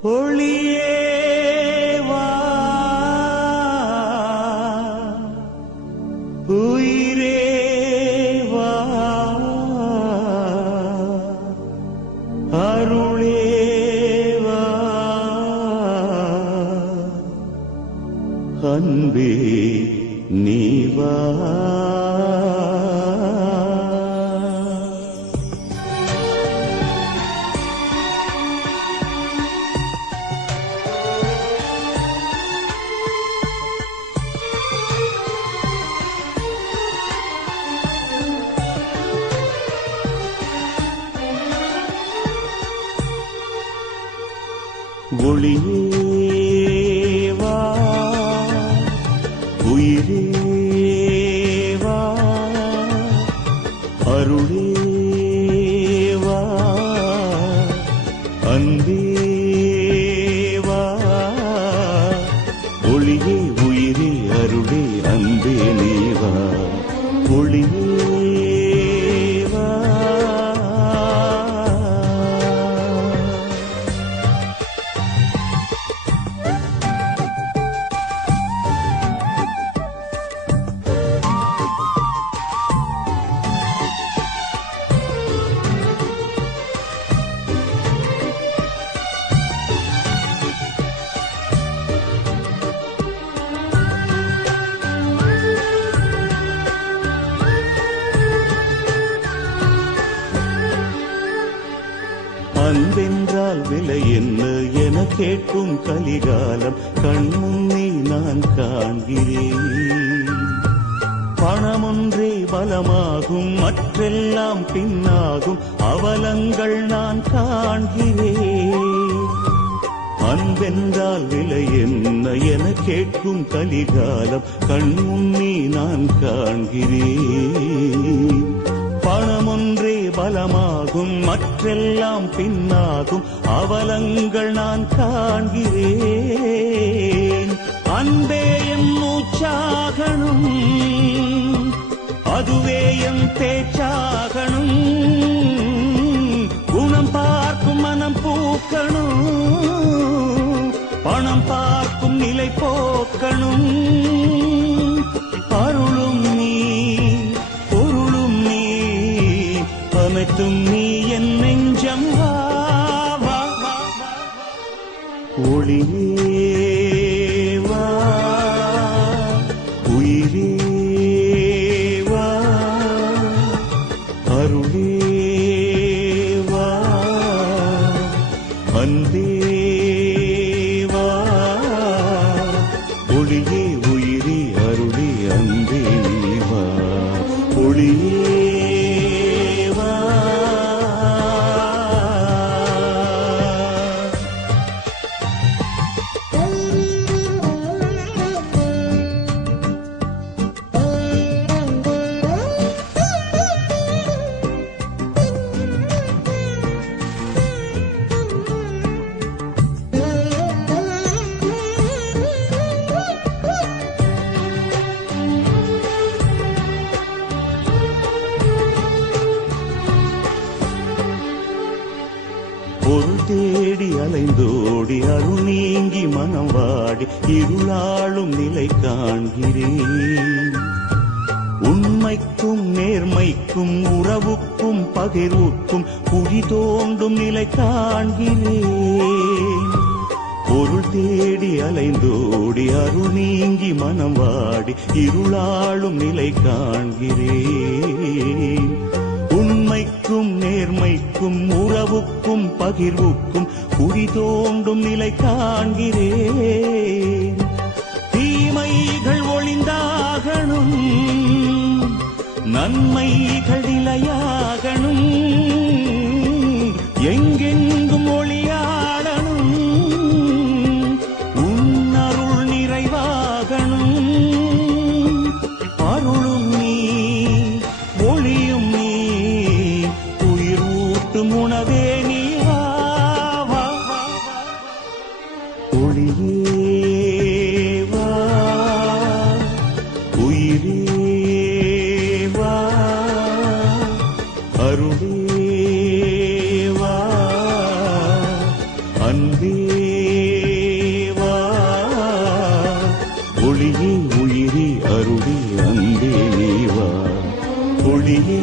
ஒளியே வா, உயிரே வா, அருளே வா, அன்பே நீ வா. ஒளியே வா, உயிரே வா, அருளே வா, அன்பே வா. ஒளியே உயிரே அருளே அன்பே நீ வா. ஒளியே அன்பென்றால் விலை என்ன என கேட்கும் கலிகாலம் கண்முன்னே நான் காண்கிறேன். பணமொன்றே பலமாகும், மற்றெல்லாம் பின்னாகும் அவலங்கள் நான் காண்கிறேன். அன்பென்றால் விலை என்ன என கேட்கும் கலிகாலம் கண்முன்னே நான் காண்கிறேன். பணமொன்றே பலமாகும், மற்றெல்லாம் பின்னாகும் அவலங்கள் நான் காண்கிறேன். அன்பே என் மூச்சாகணும், அதுவே என் பேச்சாகணும். குணம் பார்க்கும் மனம் பூக்கணும், பணம் பார்க்கும் நிலை போக்கணும். அருளும் நீ பொருளும் நீ, அனைத்தும் நீ என் நெஞ்சம் வா. ஒளியே வா, உயிரே வா, அருளே வா, அன்பே வா. ஒளியே உயிரே அருளே அன்பே நீ வா. ஒளியே பொருள் தேடி அலைந்தோடி அருள் நீங்கி மனம் வாடி இருளாளும் நிலை காண்கிறேன். உண்மைக்கும் நேர்மைக்கும் உறவுக்கும் பகிர்வுக்கும் குழி தோண்டும் நிலை காண்கிறேன். பொருள் தேடி அலைந்தோடி அருள் நீங்கி மனம் வாடி இருளாளும் நிலை காண்கிறேன். உண்மைக்கும் நேர்மைக்கும் உறவுக்கும் பகிர்வுக்கும் குழி தோண்டும் நிலை காண்கிறேன். தீமைகள் ஒளிந்தாகணும், நன்மைகள் நிலையாகணும். எங்கெங்கும் ஒளியாடணும், உன்னருள் நிறைவாகணும். அருளும் நீ ஒளியும் நீ, உயிர் ஊட்டும் உணவே நீ வா. ஒளியே வா, உயிரே வா, அருளே வா, அன்பே வா ஒளியே உயிரே அருளே அன்பே நீ வா ஒளியே